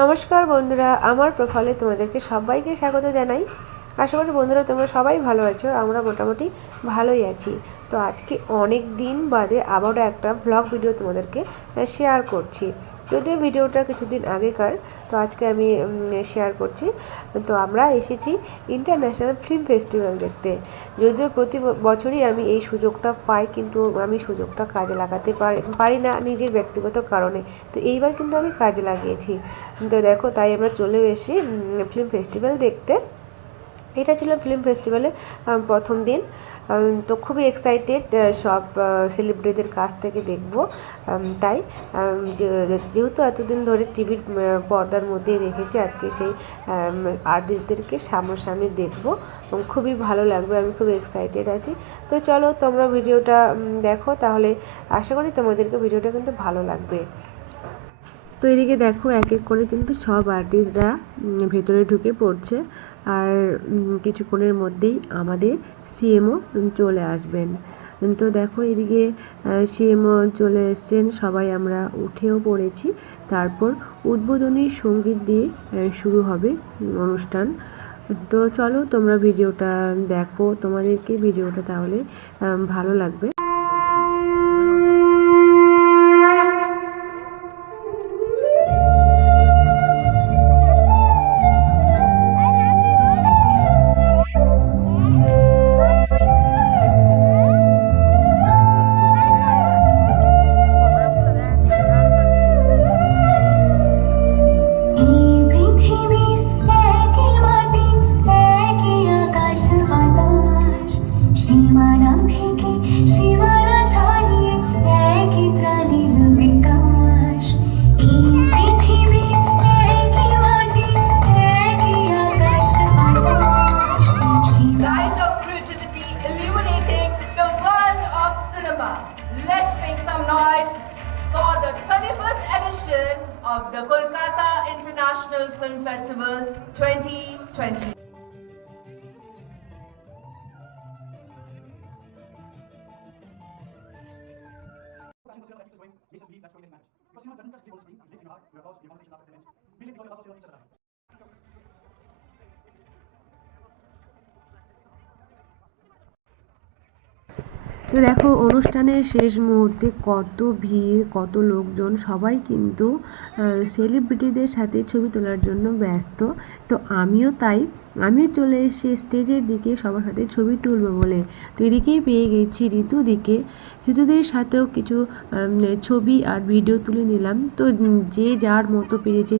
নমস্কার বন্ধুরা, আমার প্রোফাইলে তোমাদেরকে সবাইকে স্বাগত জানাই। আশা করি বন্ধুরা তোমরা সবাই ভালো আছো। আমরা মোটামুটি ভালোই আছি। তো আজকে অনেক দিন বাদে আবারও একটা ব্লগ ভিডিও তোমাদেরকে শেয়ার করছি। যদিও ভিডিওটা কিছুদিন আগেকার, তো আজকে আমি শেয়ার করছি। তো আমরা এসেছি ইন্টারন্যাশনাল ফিল্ম ফেস্টিভ্যাল দেখতে। যদিও প্রতি বছরই আমি এই সুযোগটা পাই, কিন্তু আমি সুযোগটা কাজে লাগাতে পারি না নিজের ব্যক্তিগত কারণে। তো এইবার কিন্তু আমি কাজে লাগিয়েছি। তো দেখো, তাই আমরা চলে এসেছি ফিল্ম ফেস্টিভ্যাল দেখতে। এটা ছিল ফিল্ম ফেস্টিভ্যালে প্রথম দিন। তো খুবই এক্সাইটেড সব সেলিব্রিটিদের কাছ থেকে দেখব। তাই যেহেতু এতদিন ধরে টিভির পর্দার মধ্যেই দেখেছি, আজকে সেই আর্টিস্টদেরকে সামনাসামনি দেখব এবং খুবই ভালো লাগবে। আমি খুব এক্সাইটেড আছি। তো চলো তোমরা ভিডিওটা দেখো, তাহলে আশা করি তোমাদেরকে ভিডিওটা কিন্তু ভালো লাগবে। তো এদিকে দেখো, এক এক করে কিন্তু সব আর্টিস্টরা ভেতরে ঢুকে পড়ছে। আর কিছুক্ষণের মধ্যেই আমাদের সিএমও চলে আসবেন। তো দেখো, এদিকে সিএমও চলে এসছেন, সবাই আমরা উঠেও পড়েছি। তারপর উদ্বোধনী সঙ্গীত দিয়ে শুরু হবে অনুষ্ঠান। তো চলো তোমরা ভিডিওটা দেখো, তোমাদেরকে ভিডিওটা তাহলে ভালো লাগবে। Let's make some noise for the 31st edition of the Kolkata International Film Festival 2020. তো দেখো, অনুষ্ঠানের শেষ মুহূর্তে কত ভিড়, কত লোকজন, সবাই কিন্তু সেলিব্রিটিদের সাথে ছবি তোলার জন্য ব্যস্ত। তো আমিও চলে এসেছি স্টেজের দিকে সবার সাথে ছবি তুলবো বলে। তো এদিকেই পেয়ে গেছি ঋতুদের সাথেও কিছু ছবি আর ভিডিও তুলে নিলাম। তো যে যার মতো পেরেছে